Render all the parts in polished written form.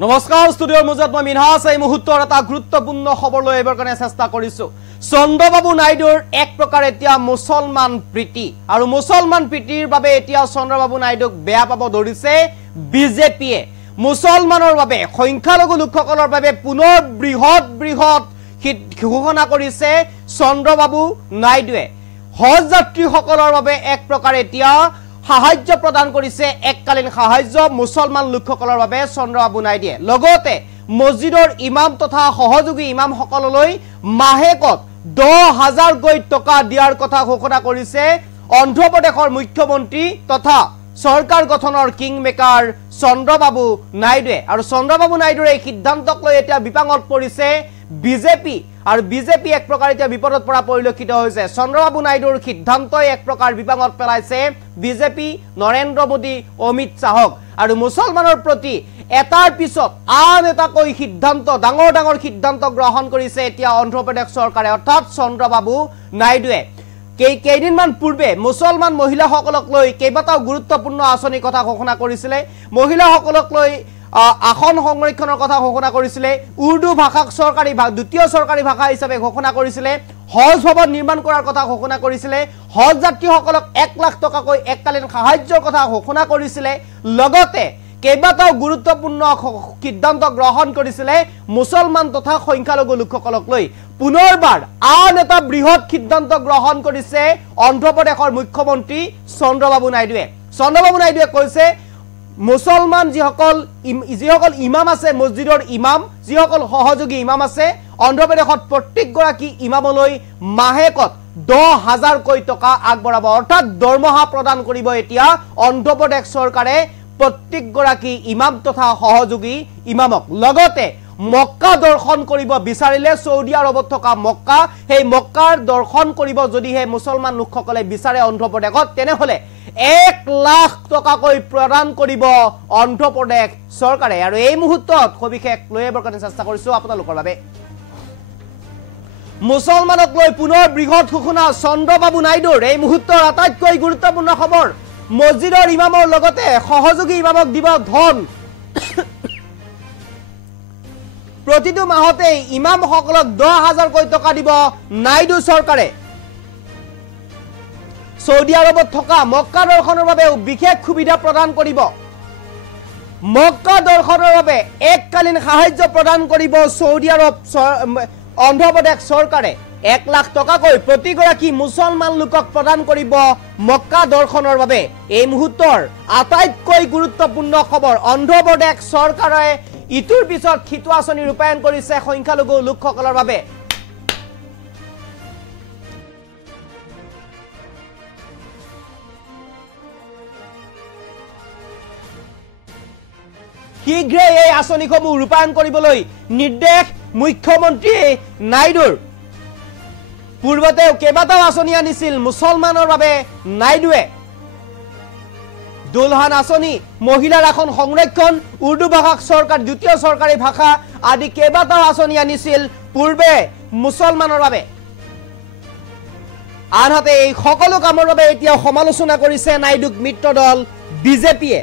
নমস্কাৰ ষ্টুডিঅ'ৰ মাজত মই মিনহাছ এই মুহূৰ্তৰ এটা গুৰুত্বপূৰ্ণ খবৰ লৈ এবাৰ কাৰণে চেষ্টা কৰিছো চন্দ্ৰবাবু নাইডুৰ এক প্ৰকাৰ এতিয়া মুছলমান প্ৰীতি আৰু মুছলমান প্ৰীতিৰ বাবে এতিয়া চন্দ্ৰবাবু নাইডুক বেয়া পাব ধৰিছে বিজেপিয়ে মুছলমানৰ বাবে সংখ্যালঘু লোকসকলৰ বাবে পুনৰ বৃহৎ ঘোষণা কৰিছে চন্দ্ৰবাবু নাইডুৱে হজ যাত্ৰীসকলৰ বাবে এক প্ৰকাৰ এতিয়া সাহায্য প্ৰদান কৰিছে এককালীন সাহায্য মুছলমান লোকসকলৰ বাবে চন্দ্ৰবাবু নাইডুৱে লগতে মছজিদৰ ইমাম তথা সহযোগী ইমামসকললৈ মাহেকত 10,000 গৈ টকা দিয়াৰ কথা ঘোষণা কৰিছে অন্ধ্ৰ প্ৰদেশৰ মুখ্যমন্ত্ৰী তথা সৰকাৰ গঠনৰ কিং মেকাৰ চন্দ্ৰবাবু নাইডুৱে আৰু চন্দ্ৰবাবু নাইডুৰ এই সিদ্ধান্তক লৈ এতিয়া বিপাঙত পৰিছে বিজেপি আৰু বিজেপি এক প্ৰকাৰ এতিয়া বিপদত পৰা পৰিলক্ষিত হৈছে চন্দ্ৰবাবু নাইডুৰ সিদ্ধান্তই এক প্ৰকাৰ বিপাঙত পেলাইছে বিজেপি নৰেন্দ্ৰ মোদী অমিত শাহক আৰু মুছলমানৰ প্ৰতি এটাৰ পিছত আন এটাকৈ সিদ্ধান্ত ডাঙৰ সিদ্ধান্ত গ্ৰহণ কৰিছে এতিয়া অন্ধ্ৰ প্ৰদেশ চৰকাৰে অৰ্থাৎ চন্দ্ৰবাবু নাইডুৱে কেইদিনমান পূৰ্বে মুছলমান মহিলাসকলক লৈ কেইবাটাও গুৰুত্বপূৰ্ণ আঁচনিৰ কথা ঘোষণা কৰিছিলে মহিলাসকলক লৈ আসন সংৰক্ষণৰ কথা ঘোষণা কৰিছিলে উৰ্দু ভাষাক চৰকাৰী দ্বিতীয় চৰকাৰী ভাষা হিচাপে ঘোষণা কৰিছিলে হজ ভৱন নিৰ্মাণ কৰাৰ কথা ঘোষণা কৰিছিলে হজ যাত্ৰীসকলক 1 লাখ টকাকৈ এককালীন সাহায্যৰ কথা ঘোষণা কৰিছিলে লগতে কেইবাটাও গুৰুত্বপূৰ্ণ সিদ্ধান্ত গ্ৰহণ কৰিছিলে মুছলমান তথা সংখ্যালঘু লোকসকলক লৈ পুনৰবাৰ আন এটা বৃহৎ সিদ্ধান্ত গ্ৰহণ কৰিছে অন্ধ্ৰ প্ৰদেশৰ মুখ্যমন্ত্ৰী চন্দ্ৰবাবু নাইডুৱে কৈছে মুছলমান যিসকল ইমাম আছে মছজিদৰ ইমাম যিসকল সহযোগী ইমাম আছে অন্ধ্ৰ প্ৰদেশত প্ৰত্যেকগৰাকী ইমামলৈ মাহেকত 10,000 কৈ টকা আগবঢ়াব অৰ্থাৎ দৰমহা প্ৰদান কৰিব এতিয়া অন্ধ্ৰ প্ৰদেশ চৰকাৰে প্ৰত্যেকগৰাকী ইমাম তথা সহযোগী ইমামক লগতে মক্কা দৰ্শন কৰিব বিচাৰিলে সৌদি আৰবত থকা মক্কা সেই মক্কাৰ দৰ্শন কৰিব যদিহে মুছলমান লোকসকলে বিচাৰে অন্ধ্ৰ প্ৰদেশত তেনেহলে 1 লাখ টকাকৈ প্ৰদান কৰিব অন্ধ্ৰ প্ৰদেশ চৰকাৰে আৰু এই মুহূৰ্তত সবিশেষ লৈ এবাৰ কাৰণে চেষ্টা কৰিছো আপোনালোকৰ বাবে মুছলমানক লৈ পুনৰ বৃহৎ ঘোষণা চন্দ্ৰবাবু নাইডুৰ এই মুহূৰ্তৰ আটাইতকৈ গুৰুত্বপূৰ্ণ খবৰ মছজিদৰ ইমামৰ লগতে সহযোগী ইমামক দিব ধন প্ৰতিটো মাহতে ইমামসকলক 10,000 কৈ টকা দিব নাইডু চৰকাৰে সৌদি আৰবত থকা মক্কা দৰ্শনৰ বাবে বিশেষ সুবিধা প্ৰদান কৰিব মক্কা দৰ্শনৰ বাবে এককালীন সাহায্য প্ৰদান কৰিব সৌদি আৰব অন্ধ্ৰ প্ৰদেশ চৰকাৰে 1 লাখ টকাকৈ প্ৰতিগৰাকী মুছলমান লোকক প্ৰদান কৰিব মক্কা দৰ্শনৰ বাবে এই মুহূৰ্তৰ আটাইতকৈ গুৰুত্বপূৰ্ণ খবৰ অন্ধ্ৰ প্ৰদেশ চৰকাৰে ইটোৰ পিছত খিতু আঁচনি ৰূপায়ণ কৰিছে সংখ্যালঘু লোকসকলৰ বাবে শীঘ্ৰে এই আঁচনিসমূহ ৰূপায়ণ কৰিবলৈ নিৰ্দেশ মুখ্যমন্ত্ৰী নাইডুৰ পূৰ্বতে কেইবাটাও আঁচনি আনিছিল মুছলমানৰ বাবে নাইডুৱে দুলহান আঁচনি মহিলাৰ আসন সংৰক্ষণ উৰ্দু ভাষাক চৰকাৰ দ্বিতীয় চৰকাৰী ভাষা আদি কেইবাটাও আঁচনি আনিছিল পূৰ্বে মুছলমানৰ বাবে আনহাতে এই সকলো কামৰ বাবে এতিয়া সমালোচনা কৰিছে নাইডুক মিত্ৰ দল বিজেপিয়ে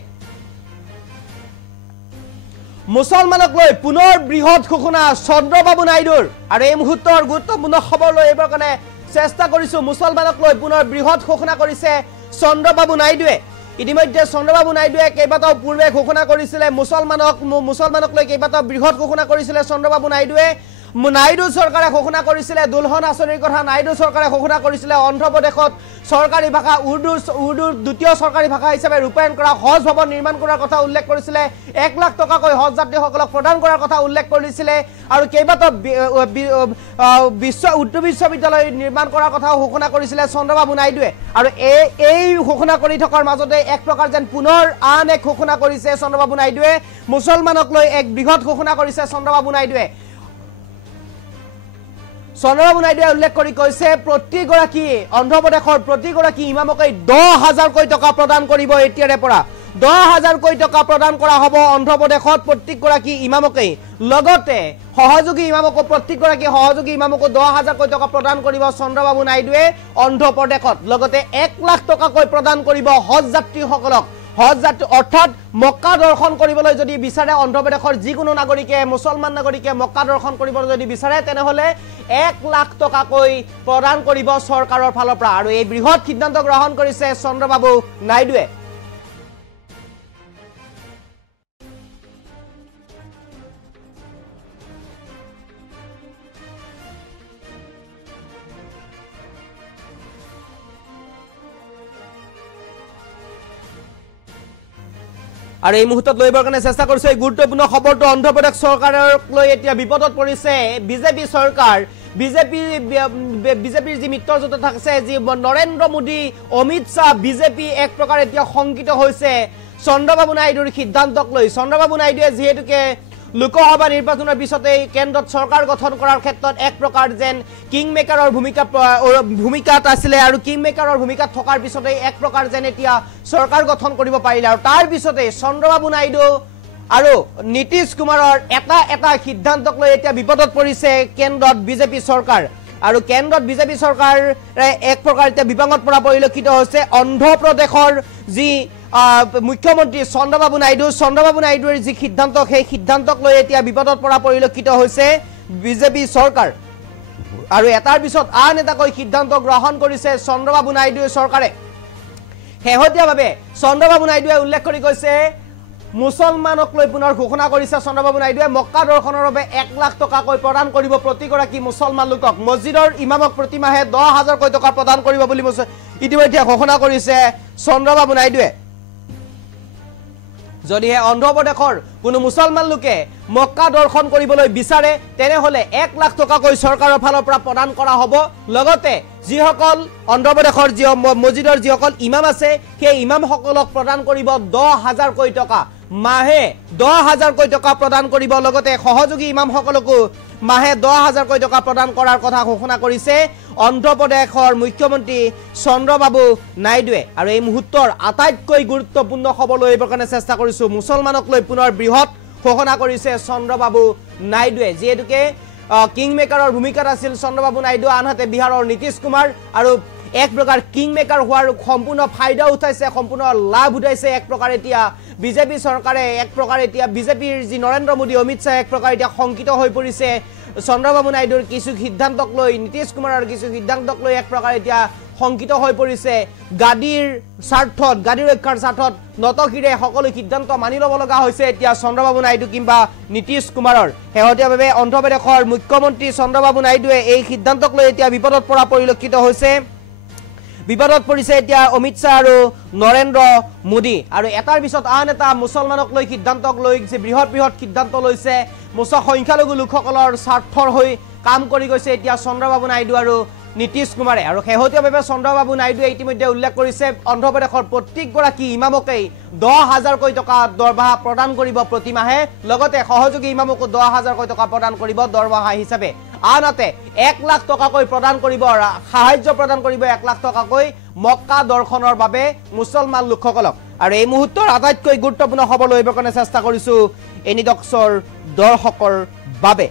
মুছলমানক লৈ পুনৰ বৃহৎ ঘোষণা চন্দ্ৰবাবু নাইডুৰ আৰু এই মুহূৰ্তৰ গুৰুত্বপূৰ্ণ খবৰ লৈ এবাৰ কাৰণে চেষ্টা কৰিছো মুছলমানক লৈ পুনৰ বৃহৎ ঘোষণা কৰিছে চন্দ্ৰবাবু নাইডুৱে ইতিমধ্যে চন্দ্ৰবাবু নাইডুৱে কেইবাটাও পূৰ্বে ঘোষণা কৰিছিলে মুছলমানক লৈ কেইবাটাও বৃহৎ ঘোষণা কৰিছিলে চন্দ্ৰবাবু নাইডুৱে নাইডু চৰকাৰে ঘোষণা কৰিছিলে দুলহন আঁচনিৰ কথা নাইডু চৰকাৰে ঘোষণা কৰিছিলে অন্ধ্ৰ প্ৰদেশত চৰকাৰী ভাষা উৰ্দুৰ দ্বিতীয় চৰকাৰী ভাষা হিচাপে ৰূপায়ণ কৰা হজ ভৱন নিৰ্মাণ কৰাৰ কথা উল্লেখ কৰিছিলে 1 লাখ টকাকৈ হজ যাত্ৰীসকলক প্ৰদান কৰাৰ কথা উল্লেখ কৰিছিলে আৰু কেইবাটাও উৰ্দু বিশ্ববিদ্যালয় নিৰ্মাণ কৰাৰ কথা ঘোষণা কৰিছিলে চন্দ্ৰবাবু নাইডুৱে আৰু এই ঘোষণা কৰি থকাৰ মাজতে এক প্ৰকাৰ যেন পুনৰ আন এক ঘোষণা কৰিছে চন্দ্ৰবাবু নাইডুৱে মুছলমানক লৈ এক বৃহৎ ঘোষণা কৰিছে চন্দ্ৰবাবু নাইডুৱে চন্দ্ৰবাবু নাইডুৱে উল্লেখ কৰি কৈছে প্ৰতিগৰাকী অন্ধ্ৰ প্ৰদেশৰ প্ৰতিগৰাকী ইমামকে 10,000 কৈ টকা প্ৰদান কৰিব এতিয়াৰে পৰা 10,000 কৈ টকা প্ৰদান কৰা হ'ব অন্ধ্ৰ প্ৰদেশত প্ৰতিগৰাকী ইমামকে লগতে সহযোগী ইমামকো প্ৰতিগৰাকী সহযোগী ইমামকো 10,000 কৈ টকা প্ৰদান কৰিব চন্দ্ৰবাবু নাইডুৱে অন্ধ্ৰ প্ৰদেশত লগতে 1 লাখ টকাকৈ প্ৰদান কৰিব হজ যাত্ৰীসকলক হজ যাত্ৰী অৰ্থাৎ মক্কা দৰ্শন কৰিবলৈ যদি বিচাৰে অন্ধ্ৰপ্ৰদেশৰ যিকোনো নাগৰিকে মুছলমান নাগৰিকে মক্কা দৰ্শন কৰিবলৈ যদি বিচাৰে তেনেহলে 1 লাখ টকাকৈ প্ৰদান কৰিব চৰকাৰৰ ফালৰ পৰা আৰু এই বৃহৎ সিদ্ধান্ত গ্ৰহণ কৰিছে চন্দ্ৰবাবু নাইডুৱে আৰু এই মুহূৰ্তত লৈবৰ কাৰণে চেষ্টা কৰিছে এই গুৰুত্বপূৰ্ণ খবৰটো অন্ধ্ৰপ্ৰদেশ চৰকাৰক লৈ এতিয়া বিপদত পৰিছে বিজেপি চৰকাৰ বিজেপিৰ যি মিত্ৰজোঁট থাকে যি নৰেন্দ্ৰ মোদী অমিত শাহ বিজেপি এক প্ৰকাৰ এতিয়া শংকিত হৈছে চন্দ্ৰবাবু নাইডুৰ সিদ্ধান্তক লৈ চন্দ্ৰবাবু নাইডুৱে যিহেতুকে লোকসভা নিৰ্বাচনৰ পিছতে কেন্দ্ৰত চৰকাৰ গঠন কৰাৰ ক্ষেত্ৰত এক প্ৰকাৰ যেন কিং মেকাৰৰ ভূমিকাত আছিলে আৰু কিং মেকাৰৰ ভূমিকাত থকাৰ পিছতে এক প্ৰকাৰ যেন এতিয়া চৰকাৰ গঠন কৰিব পাৰিলে আৰু তাৰ পিছতে চন্দ্ৰবাবু নাইডু আৰু নীতিশ কুমাৰৰ এটা সিদ্ধান্তক লৈ এতিয়া বিপদত পৰিছে কেন্দ্ৰত বিজেপি চৰকাৰ আৰু কেন্দ্ৰত বিজেপি চৰকাৰ এক প্ৰকাৰ এতিয়া বিপাঙত পৰা পৰিলক্ষিত হৈছে অন্ধ্ৰপ্ৰদেশৰ যি মুখ্যমন্ত্ৰী চন্দ্ৰবাবু নাইডুৰ যি সিদ্ধান্ত সেই সিদ্ধান্তক লৈ এতিয়া বিপদত পৰা পৰিলক্ষিত হৈছে বিজেপি চৰকাৰ আৰু এটাৰ পিছত আন এটাকৈ সিদ্ধান্ত গ্ৰহণ কৰিছে চন্দ্ৰবাবু নাইডুৰ চৰকাৰে শেহতীয়াভাৱে চন্দ্ৰবাবু নাইডুৱে উল্লেখ কৰি কৈছে মুছলমানক লৈ পুনৰ ঘোষণা কৰিছে চন্দ্ৰবাবু নাইডুৱে মক্কা দৰ্শনৰ বাবে 1 লাখ টকাকৈ প্ৰদান কৰিব প্ৰতিগৰাকী মুছলমান লোকক মছজিদৰ ইমামক প্ৰতিমাহে 10,000কৈ টকা প্ৰদান কৰিব বুলি ইতিমধ্যে ঘোষণা কৰিছে চন্দ্ৰবাবু নাইডুৱে যদিহে অন্ধ্ৰপ্ৰদেশৰ কোনো মুছলমান লোকে মক্কা দৰ্শন কৰিবলৈ বিচাৰে তেনেহলে 1 লাখ টকাকৈ চৰকাৰৰ ফালৰ পৰা প্ৰদান কৰা হ'ব লগতে যিসকল অন্ধ্ৰপ্ৰদেশৰ যি মছজিদৰ যিসকল ইমাম আছে সেই ইমামসকলক প্ৰদান কৰিব 10,000কৈ টকা মাহে 10,000কৈ টকা প্ৰদান কৰিব লগতে সহযোগী ইমামসকলকো মাহে 10,000কৈ টকা প্ৰদান কৰাৰ কথা ঘোষণা কৰিছে অন্ধ্ৰপ্ৰদেশৰ মুখ্যমন্ত্ৰী চন্দ্ৰবাবু নাইডুৱে আৰু এই মুহূৰ্তৰ আটাইতকৈ গুৰুত্বপূৰ্ণ খবৰ লৈ আহিবৰ কাৰণে চেষ্টা কৰিছো মুছলমানক লৈ পুনৰ বৃহৎ ঘোষণা কৰিছে চন্দ্ৰবাবু নাইডুৱে যিহেতুকে কিং মেকাৰৰ ভূমিকাত আছিল চন্দ্ৰবাবু নাইডু আনহাতে বিহাৰৰ নীতিশ কুমাৰ আৰু এক প্ৰকাৰ কিং মেকাৰ হোৱাৰ সম্পূৰ্ণ ফায়দা উঠাইছে সম্পূৰ্ণ লাভ উঠাইছে এক প্ৰকাৰ এতিয়া বিজেপি চৰকাৰে এক প্ৰকাৰ এতিয়া বিজেপিৰ যি নৰেন্দ্ৰ মোদী অমিত শাহ এক প্ৰকাৰ এতিয়া শংকিত হৈ পৰিছে চন্দ্ৰবাবু নাইডুৰ কিছু সিদ্ধান্তক লৈ নীতিশ কুমাৰৰ কিছু সিদ্ধান্তক লৈ এক প্ৰকাৰ এতিয়া শংকিত হৈ পৰিছে গাদীৰ স্বাৰ্থত গাদী ৰক্ষাৰ স্বাৰ্থত নতশিৰে সকলো সিদ্ধান্ত মানি ল'ব লগা হৈছে এতিয়া চন্দ্ৰবাবু নাইডু কিংবা নীতিশ কুমাৰৰ শেহতীয়াভাৱে অন্ধ্ৰপ্ৰদেশৰ মুখ্যমন্ত্ৰী চন্দ্ৰবাবু নাইডুৱে এই সিদ্ধান্তক লৈ এতিয়া বিপদত পৰা পৰিলক্ষিত হৈছে বিপদত পৰিছে এতিয়া অমিত শাহ আৰু নৰেন্দ্ৰ মোদী আৰু এটাৰ পিছত আন এটা মুছলমানক লৈ সিদ্ধান্তক লৈ যে বৃহৎ সিদ্ধান্ত লৈছে সংখ্যালঘু লোকসকলৰ স্বাৰ্থৰ হৈ কাম কৰি গৈছে এতিয়া চন্দ্ৰবাবু নাইডু আৰু নীতিশ কুমাৰে আৰু শেহতীয়াভাৱে চন্দ্ৰবাবু নাইডুৱে ইতিমধ্যে উল্লেখ কৰিছে অন্ধ্ৰপ্ৰদেশৰ প্ৰত্যেকগৰাকী ইমামকেই 10,000কৈ টকা দৰমহা প্ৰদান কৰিব প্ৰতিমাহে লগতে সহযোগী ইমামকো 10,000কৈ টকা প্ৰদান কৰিব দৰমহা হিচাপে আনহাতে 1 লাখ টকাকৈ প্ৰদান কৰিব সাহায্য প্ৰদান কৰিব 1 লাখ টকাকৈ মক্কা দৰ্শনৰ বাবে মুছলমান লোকসকলক আৰু এই মুহূৰ্তৰ আটাইতকৈ গুৰুত্বপূৰ্ণ খবৰ লৈবৰ কাৰণে চেষ্টা কৰিছো এনিডক্সৰ দৰ্শকৰ বাবে